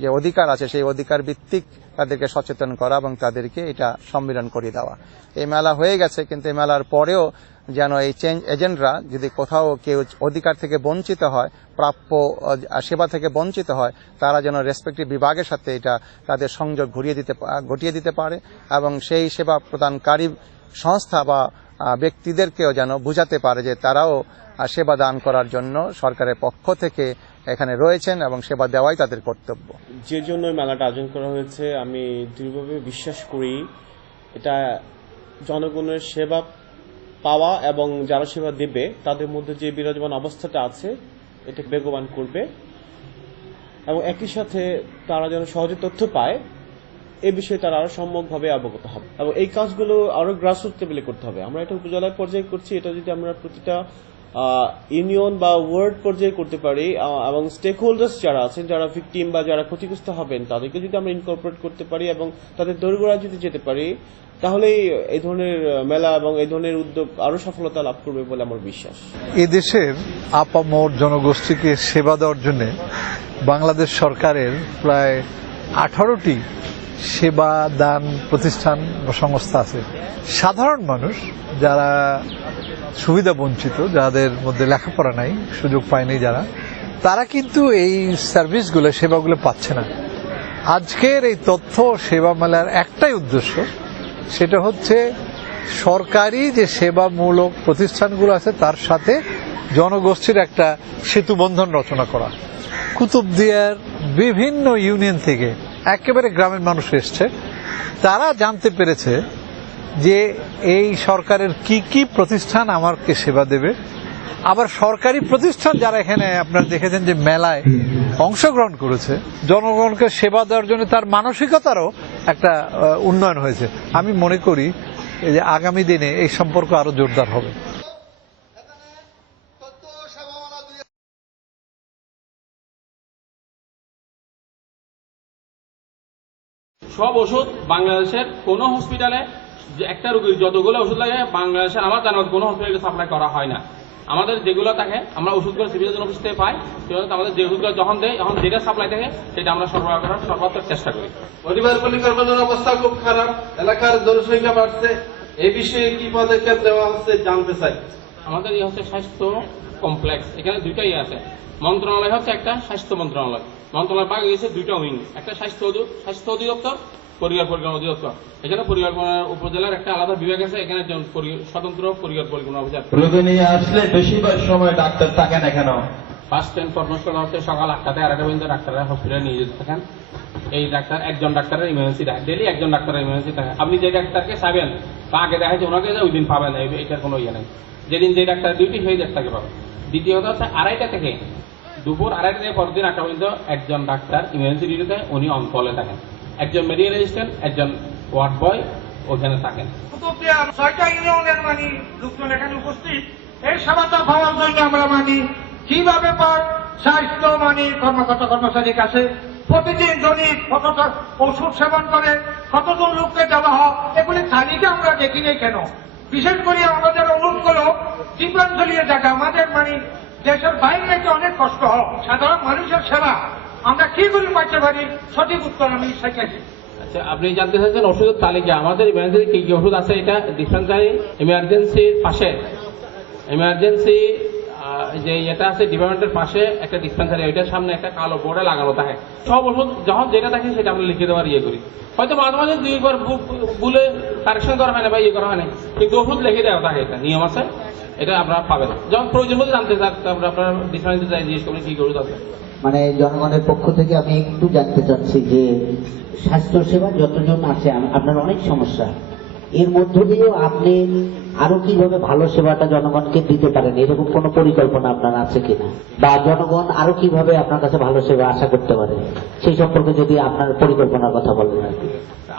যে অধিকার আছে সেই অধিকার ভিত্তিক তাদেরকে সচেতন করা এবং তাদেরকে এটা সম্মিলন করে দেওয়া। এই মেলা হয়ে গেছে, কিন্তু এই মেলার পরেও যেন এই চেঞ্জ এজেন্টরা যদি কোথাও কেউ অধিকার থেকে বঞ্চিত হয়, প্রাপ্য সেবা থেকে বঞ্চিত হয়, তারা যেন রেসপেক্টিভ বিভাগের সাথে এটা তাদের সংযোগ ঘটিয়ে দিতে পারে এবং সেই সেবা প্রদানকারী সংস্থা বা ব্যক্তিদেরকেও যেন বুঝাতে পারে যে তারাও সেবা দান করার জন্য সরকারের পক্ষ থেকে এখানে রয়েছেন এবং সেবা দেওয়াই তাদের কর্তব্য। যে জন্য মেলাটা আয়োজন করা হয়েছে আমি দৃঢ়ভাবে বিশ্বাস করি এটা জনগণের সেবা পাওয়া এবং যারা সেবা দেবে তাদের মধ্যে যে বিরাজমান অবস্থাটা আছে এটা বেগবান করবে এবং একই সাথে তারা যেন সহজে তথ্য পায় এই বিষয়ে তারা আরো সম্যকভাবে অবগত হবে এবং এই কাজগুলো আরো গ্রাসরুট লেভেলে করতে হবে। আমরা এটা উপজেলা পর্যায়ে করছি, এটা যদি আমরা প্রতিটা ইউনিয়ন বা ওয়ার্ড পর্যায়ে করতে পারি এবং স্টেক হোল্ডার্স যারা আছেন, যারা ভিকটিম বা যারা ক্ষতিগ্রস্ত হবেন তাদেরকে যদি আমরা ইনকর্পোরেট করতে পারি এবং তাদের দোরগোড়ায় যদি যেতে পারি তাহলেই এই ধরনের মেলা এবং এই ধরনের উদ্যোগ আরো সফলতা লাভ করবে বলে আমার বিশ্বাস। এদেশের আপামর জনগোষ্ঠীকে সেবা দেওয়ার জন্য বাংলাদেশ সরকারের প্রায় 18টি সেবা দান প্রতিষ্ঠান বা সংস্থা আছে। সাধারণ মানুষ যারা সুবিধা বঞ্চিত, যাদের মধ্যে লেখাপড়া নাই, সুযোগ পায়নি যারা, তারা কিন্তু এই সার্ভিসগুলো সেবাগুলো পাচ্ছে না। আজকের এই তথ্য সেবা মেলার একটাই উদ্দেশ্য, সেটা হচ্ছে সরকারি যে সেবামূলক প্রতিষ্ঠানগুলো আছে তার সাথে জনগোষ্ঠীর একটা সেতুবন্ধন রচনা করা। কুতুবদিয়ার বিভিন্ন ইউনিয়ন থেকে একেবারে গ্রামের মানুষ এসছে, তারা জানতে পেরেছে যে এই সরকারের কি কি প্রতিষ্ঠান আমাকে সেবা দেবে। আবার সরকারি প্রতিষ্ঠান যারা এখানে আপনারা দেখেছেন যে মেলায় অংশগ্রহণ করেছে, জনগণকে সেবা দেওয়ার জন্য তার মানসিকতারও একটা উন্নয়ন হয়েছে। আমি মনে করি যে আগামী দিনে এই সম্পর্ক আরো জোরদার হবে। সব ওষুধ বাংলাদেশের কোনো হসপিটালে একটা রোগীর যতগুলো ওষুধ লাগে বাংলাদেশের আমার জানার কোনো হসপিটালে সাপ্লাই করা হয় না। আমাদের যেগুলো থাকে আমরা ওষুধগুলো সিভিল অফিস থেকে পাই, আমাদের যে ওষুধগুলো যখন দেয় তখন যেটা সাপ্লাই থাকে সেটা আমরা সরবরাহ করার সর্বাত্মক চেষ্টা করি। পরিবার পরিকল্পনার অবস্থা খুব খারাপ, এলাকার জনসংখ্যা বাড়ছে, এই বিষয়ে কি পদক্ষেপ নেওয়া হচ্ছে জানতে চাই। আমাদের এই হচ্ছে স্বাস্থ্য কমপ্লেক্স, এখানে দুইটাই আছে। মন্ত্রণালয় হচ্ছে একটা স্বাস্থ্য মন্ত্রণালয়, মন্ত্রণালয় ভাগ গেছে দুইটা উইং, একটা স্বাস্থ্য অধিদপ্তর, পরিবার পরিকল্পনা অধিদপ্তর। এখানে পরিবার উপজেলার একটা আলাদা বিভাগ আছে, এখানে স্বতন্ত্র পরিবার পরিকল্পনা অভিযান। রোগী নিয়ে আসলে বেশিরভাগ সময় ডাক্তার থাকেন এখানে। ফার্স্ট এন্ড ফরমোস্ট হচ্ছে সকাল 8টা থেকে 2:30 পর্যন্ত ডাক্তাররা হসপিটালে নিয়ে যেতে থাকেন। এই ডাক্তার একজন ডাক্তারের ইমার্জেন্সি থাকে, ডেলি একজন ডাক্তারের ইমার্জেন্সি থাকে। আপনি যে ডাক্তারকে চাইবেন বা আগে দেখা যায় ওনাকে ওই দিন পাবেন, এটার কোনো ইয়ে নেই। যেদিন যে ডাক্তার ডিউটি সেই ডাক্তারকে পাবেন। দ্বিতীয়ত হচ্ছে 2:30টা থেকে দুপুর 2:30 থেকে পরদিন 8টা পর্যন্ত একজন ডাক্তার ইমার্জেন্সি ডিউটিতে উনি অন কলে থাকেন। একজন মেডিকেল অ্যাসিস্ট্যান্ট, একজন ওয়ার্ড বয় ওখানে থাকেন। 6টা ইউনিয়নের মানি লোকজন এখানে উপস্থিত, এই সেবাটা পাওয়ার জন্য আমরা মানি কিভাবে পাই স্বাস্থ্য মানি কর্মকর্তা কর্মচারীর কাছে প্রতিদিন দৈনিক কতটা ওষুধ সেবন করে, কতজন লোককে দেওয়া হয়, এগুলি তালিকা আমরা দেখি নেই কেন। বিশেষ করে আমাদের অনুরোধ করো দ্বীপাঞ্চলীয় জায়গা আমাদের মানি দেশের বাইরে রেখে অনেক কষ্ট হয়, সাধারণ মানুষের সেবা আমরা কি করে পাইতে পারি, সঠিক উত্তর আমি শিখেছি। আচ্ছা, আপনি জানতে চাচ্ছেন ওষুধের তালিকা, আমাদের ইমার্জেন্সি কি কি ওষুধ আছে। এটা ডিসপেন্সারি ইমার্জেন্সির পাশে, ইমার্জেন্সি যে এটা আছে ডিপার্টমেন্টের পাশে একটা ডিসপেন্সারি, ওইটার সামনে একটা কালো বোর্ডে লাগানো থাকে। সব ওষুধ যখন যেটা থাকে সেটা আমরা লিখে দেওয়ার ইয়ে করি। হয়তো মাঝে মাঝে 2বার ভুলে কারেকশন করা হয় না বা ইয়ে করা হয় না, কিন্তু ওষুধ লিখে দেওয়া থাকে, এটা নিয়ম আছে, এটা আপনারা পাবেন। যখন প্রয়োজন মতো জানতে চান তারপরে আপনারা ডিসপেন্সারিতে যাই জিজ্ঞেস করবেন কি ওষুধ আছে। মানে জনগণের পক্ষ থেকে আমি একটু জানতে চাচ্ছি যে স্বাস্থ্য সেবা যতজন আছে আপনার অনেক সমস্যা, এর মধ্য দিয়েও আপনি আরো কিভাবে ভালো সেবাটা জনগণকে দিতে পারেন, এরকম কোন পরিকল্পনা আপনার আছে কিনা, বা জনগণ আরো কিভাবে আপনার কাছে ভালো সেবা আশা করতে পারে সেই সম্পর্কে যদি আপনার পরিকল্পনার কথা বলেন আর কি।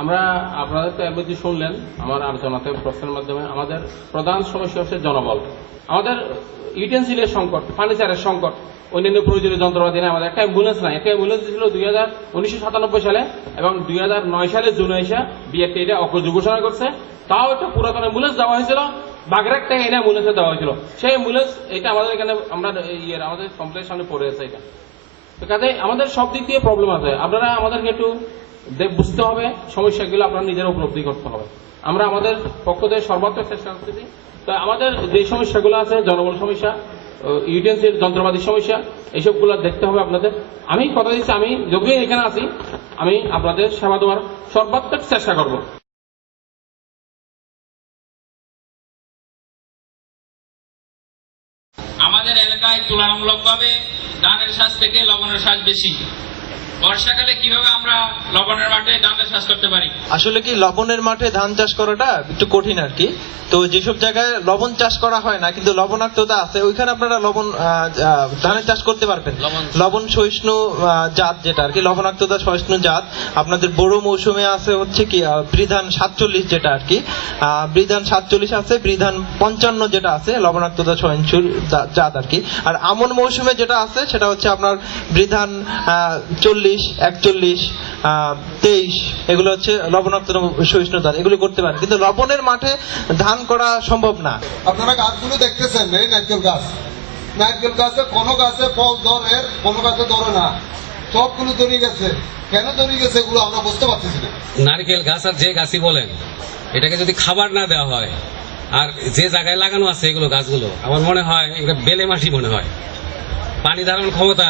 আমরা আপনাদের তো এমনি শুনলেন আমার আলোচনাতে প্রশ্নের মাধ্যমে। আমাদের প্রধান সমস্যা হচ্ছে জনবল, আমাদের ইউটেন্সিলের সংকট, ফার্নিচারের সংকট, অন্যান্য প্রয়োজনীয় যন্ত্রপাতি নেই। আমাদের একটা অ্যাম্বুলেন্স নাই, একটা অ্যাম্বুলেন্স ছিল 1997 সালে এবং 2009 সালে জুন এসে বিএফটি এটা অগ্রজ ঘোষণা করছে। তাও একটা পুরাতন অ্যাম্বুলেন্স দেওয়া হয়েছিল, বাগেরহাট থেকে এনে অ্যাম্বুলেন্সে দেওয়া হয়েছিল। সেই অ্যাম্বুলেন্স এটা আমাদের এখানে আমরা আমাদের কমপ্লেক্স সামনে পড়ে আছে। এটা তো কাজে আমাদের সব দিক দিয়ে প্রবলেম আছে। আপনারা আমাদেরকে একটু বুঝতে হবে, সমস্যাগুলো আপনারা নিজেরা উপলব্ধি করতে হবে। আমরা আমাদের পক্ষ থেকে সর্বাত্মক চেষ্টা করতেছি। তো আমাদের যে সমস্যাগুলো আছে, জনবল সমস্যা, ইউটেন্সিল যন্ত্রপাতির সমস্যা, এইসবগুলো দেখতে হবে আপনাদের। আমি কথা দিচ্ছি, আমি যতদিন এখানে আছি আমি আপনাদের সেবা দেওয়ার সর্বাত্মক চেষ্টা করব। আমাদের এলাকায় তুলনামূলকভাবে ধানের শ্বাস থেকে লবণের শ্বাস বেশি। বর্ষাকালে কিভাবে আমরা লবণের মাঠে ধানের চাষ করতে পারি? আসলে কি লবণের মাঠে ধান চাষ করাটা একটু কঠিন আর কি। তো যেসব জায়গায় লবণ চাষ করা হয় না কিন্তু লবণাক্ততা আছে, ওইখানে আপনারা ধানের চাষ করতে পারবেন। লবণ সহিষ্ণু জাত যেটা আর কি, লবণাক্ততা সহিষ্ণু জাত আপনাদের বড় মৌসুমে আছে হচ্ছে কি বৃধান 47 যেটা আর কি, বৃধান 47 আছে, বৃধান 55 যেটা আছে লবণাক্ততা সহিষ্ণু জাত আর কি। আর আমন মৌসুমে যেটা আছে সেটা হচ্ছে আপনার বৃধান 40, 41, 23, এগুলো হচ্ছে লবণাক্ততা সহিষ্ণু জাত, এগুলো করতে পারেন। কিন্তু লবণের মাঠে ধান করা সম্ভব না। আপনারা গাছগুলো দেখতেছেন, এই নারকেল গাছ, নারকেল গাছে কোনো গাছে ফল ধরে, কোনো গাছে ধরে না, সবগুলো ধরে গেছে। কেন ধরে গেছে এগুলো আমরা বুঝতে পারতেছি না। নারকেল গাছ আর যে গাছই বলেন, এটাকে যদি খাবার না দেওয়া হয়, আর যে জায়গায় লাগানো আছে এগুলো গাছগুলো, আমার মনে হয় এটা বেলে মাটি মনে হয়। পানি ধারণ ক্ষমতা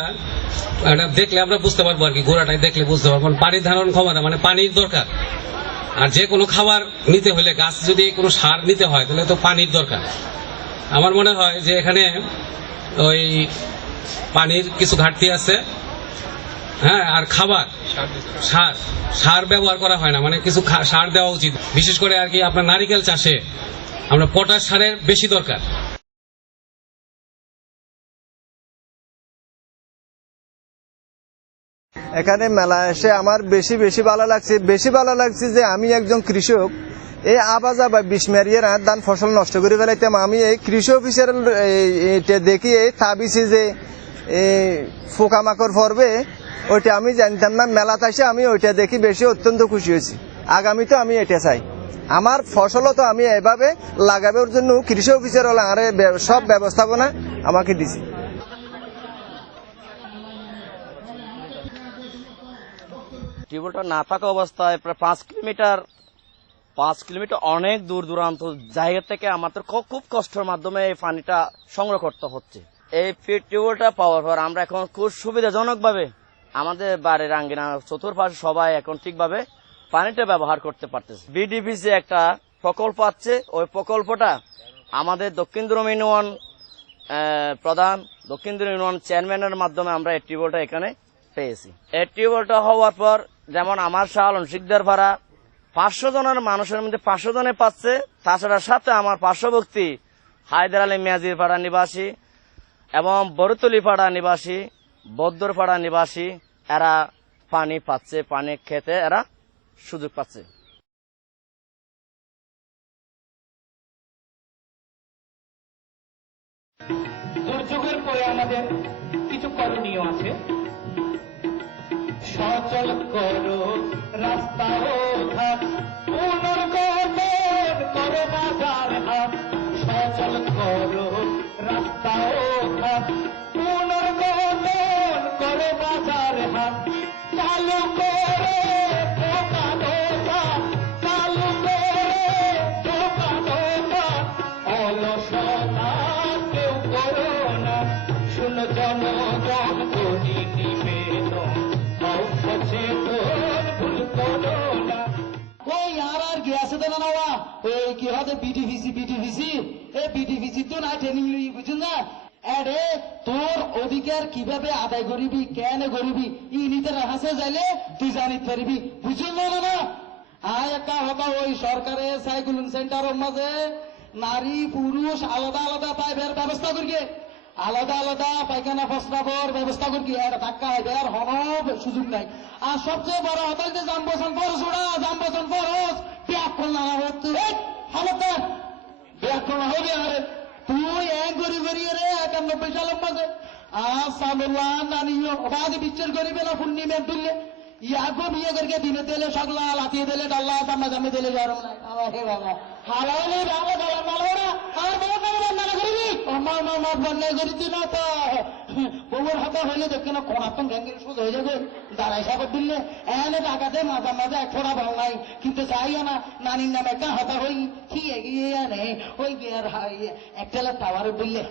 এটা দেখলে আমরা বুঝতে পারবো আর কি, গোড়াটাই দেখলে বুঝতে পারবো। পানি ধারণ ক্ষমতা মানে পানির দরকার। আর যে কোনো খাবার নিতে হলে, গাছ যদি কোনো সার নিতে হয় তাহলে তো পানির দরকার। আমার মনে হয় যে এখানে ওই পানির কিছু ঘাটতি আছে। হ্যাঁ, আর খাবার সার ব্যবহার করা হয় না, মানে কিছু সার দেওয়া উচিত। বিশেষ করে আর কি আপনার নারিকেল চাষে আমরা পটাশ সারের বেশি দরকার। এখানে মেলা এসে আমার বেশি ভালো লাগছে যে আমি একজন কৃষক। এই আবাজা বা বিষ মারিয়ে ধান ফসল নষ্ট করে ফেলাইতাম। আমি এই কৃষি অফিসের দেখি তাবিছি যে পোকামাকড় পড়বে, ওইটা আমি জানতাম না। মেলাতে এসে আমি ওইটা দেখি বেশি অত্যন্ত খুশি হয়েছি। আগামীতে আমি এটা চাই, আমার ফসলও তো আমি এভাবে লাগাবার জন্য কৃষি অফিসের সব ব্যবস্থাপনা আমাকে দিছি। টিউবওয়েলটা না থাকা অবস্থায় প্রায় 5 কিলোমিটার অনেক দূর দূরান্ত জায়গা থেকে আমাদের খুব কষ্টের মাধ্যমে এই পানিটা সংগ্রহ করতে হচ্ছে। এই টিউবওয়েলটা পাওয়ার পর আমরা এখন খুব সুবিধাজনক ভাবে আমাদের বাড়ির আঙ্গিনা চতুর্পাশে সবাই এখন ঠিকভাবে পানিটা ব্যবহার করতে পারতেছে। বিডিপিসি একটা প্রকল্প আছে, ওই প্রকল্পটা আমাদের দক্ষিণ দুরম ইউনিয়ন প্রধান, দক্ষিণ দুরম ইউনিয়ন চেয়ারম্যানের মাধ্যমে আমরা এই টিউবওয়েলটা এখানে পেয়েছি। এই টিউবওয়েলটা হওয়ার পর যেমন আমার শাহলন শিকদার পাড়া 500 জনের মানুষের মধ্যে 500 জনে পাচ্ছে। তাছাড়া সাথে আমার পার্শ্ববর্তী হায়দার আলী মেয়াজির পাড়া নিবাসী এবং বরতলি পাড়া নিবাসী, বদ্দর পাড়া নিবাসী, এরা পানি পাচ্ছে, পানি খেতে এরা সুযোগ পাচ্ছে। দুর্যোগের পরে আমাদের কিছু করণীয় আছে। সচল করো রাস্তা ও ঘাট, পুনর্গঠন করো বাজার হাট। সচল করো রাস্তা ও ঘাট, পুনর্গঠন করো বাজার হাট। চালু করে দোকানো ঘাট, চালু করে দোকানো ঘাট। অলসতা কেউ করো না, শুনো জনগণ করি নিবেদন, ওই আর গিয়াছে দেনা নেওয়া ওই কি হবে বিটিভিসি এই বিটিভিসি তো না ট্রেনিং বুঝুন না। এডে তোর অধিকার কিভাবে আদায় করিবি, কেন করিবি, ই নিতে হাসে যাইলে তুই জানিতে পারিবি, বুঝুন না। আয় একা হবা ওই সরকারের সাইক্লোন সেন্টারের মাঝে নারী পুরুষ আলাদা আলাদা পাইবার ব্যবস্থা করিয়ে, আলাদা আলাদা পায়খানা প্রস্রাবর ব্যবস্থা করি। আর ধাক্কা দেওয়ার হন সুযোগ নাই। আর সবচেয়ে বড় হতাল যে জাম্বসন ফরস ওরা জাম্বসন ফরস ব্যাক করলাম হালতার ব্যাক করা হবে। আরে তুই এক গড়ি গড়িয়ে রে 91 সালের মাঝে সামুল্লাহ নানিও বাদে বিচার করিবে না পূর্ণিমের তুললে ইয়াগো বিয়ে করকে দিনে দিলে সগলা লাতিয়ে দিলে ডাল্লা সামনা জামে দিলে যার নাই। হে বাবা হালালে বাবা গালা মালোরা আর বড় বড় বন্ধ করিবি আমার বন্ধ করিতি না তো বউর হাতে হইলে দেখে না কোন আপন ব্যাংকের সুদ হয়ে যাবে দাঁড়াই সাগর দিলে এনে টাকাতে মাঝে মাঝে এক ফোড়া ভালো নাই কিন্তু চাইও না নানির নামে একটা হাতা হই কি এগিয়ে আনে ওই বিয়ার একটা টাওয়ারে বললে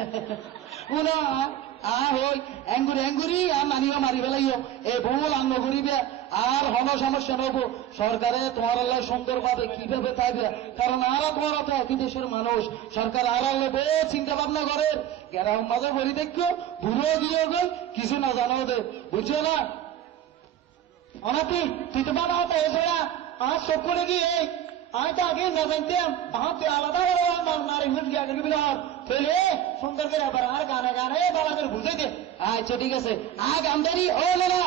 উনা হই এঙ্গুরি আর নানিও মারি ফেলাইও এ ভুল আন্ন করিবে আর হন সমস্যা নব সরকারে তোমার আল্লাহ সুন্দর ভাবে কিভাবে থাকবে কারণ আরো তোমার তো একই দেশের মানুষ সরকার আর আল্লাহ বহু চিন্তা ভাবনা করে গেরাম মাঝে বলি দেখো ভুলো দিয়ে গো কিছু না জানো দে বুঝছো না অনাপি তুই তো বাবা হতো এছাড়া আমার চোখ করে গিয়ে আমি তো আগে না জানতাম তাহাতে আলাদা নারী হুট গিয়া গেল বিরাট ফেলে সুন্দর করে আবার আর গানে গানে বাবা করে বুঝে দে আচ্ছা ঠিক আছে আয় গান্ধারি ও লেলা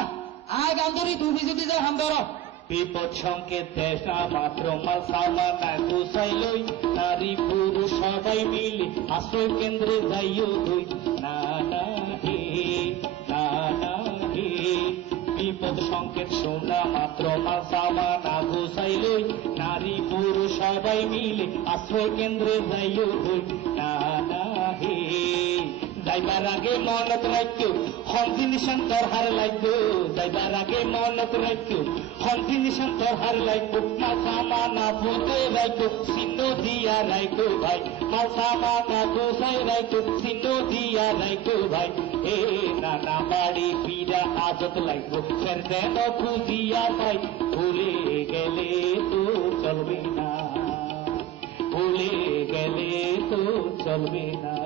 আয় গান্ধারি তুমি যদি যা হাম ধরো বিপদ সংকেত দেশ না মাত্র মাল সামান গুছাইলই নারী পুরুষ সবাই মিলে আশ্রয় কেন্দ্রে যাইও তুই না না হে না না হে বিপদ সংকেত শোনা মাত্র মাল সামান গুছাইলই নারী পুরুষ সবাই মিলে আশ্রয় কেন্দ্রে যাইও তুই না না হে যাইবার আগে মনত রাখো হন্তি নিশান তোর হার লাগবে যাইবার আগে মনত রাখো হন্তি নিশান তোর হার লাগবে মাথা মানা ফুলতে রাখো সিন্ধ দিয়া রাখো ভাই মাথা মানা গোসাই রাখো সিন্ধ দিয়া রাখো ভাই এ নানা বাড়ি পীড়া আদত লাগবো ফের দেন খুঁজিয়া পাই ভুলে গেলে তো চলবে না ভুলে গেলে তো চলবে না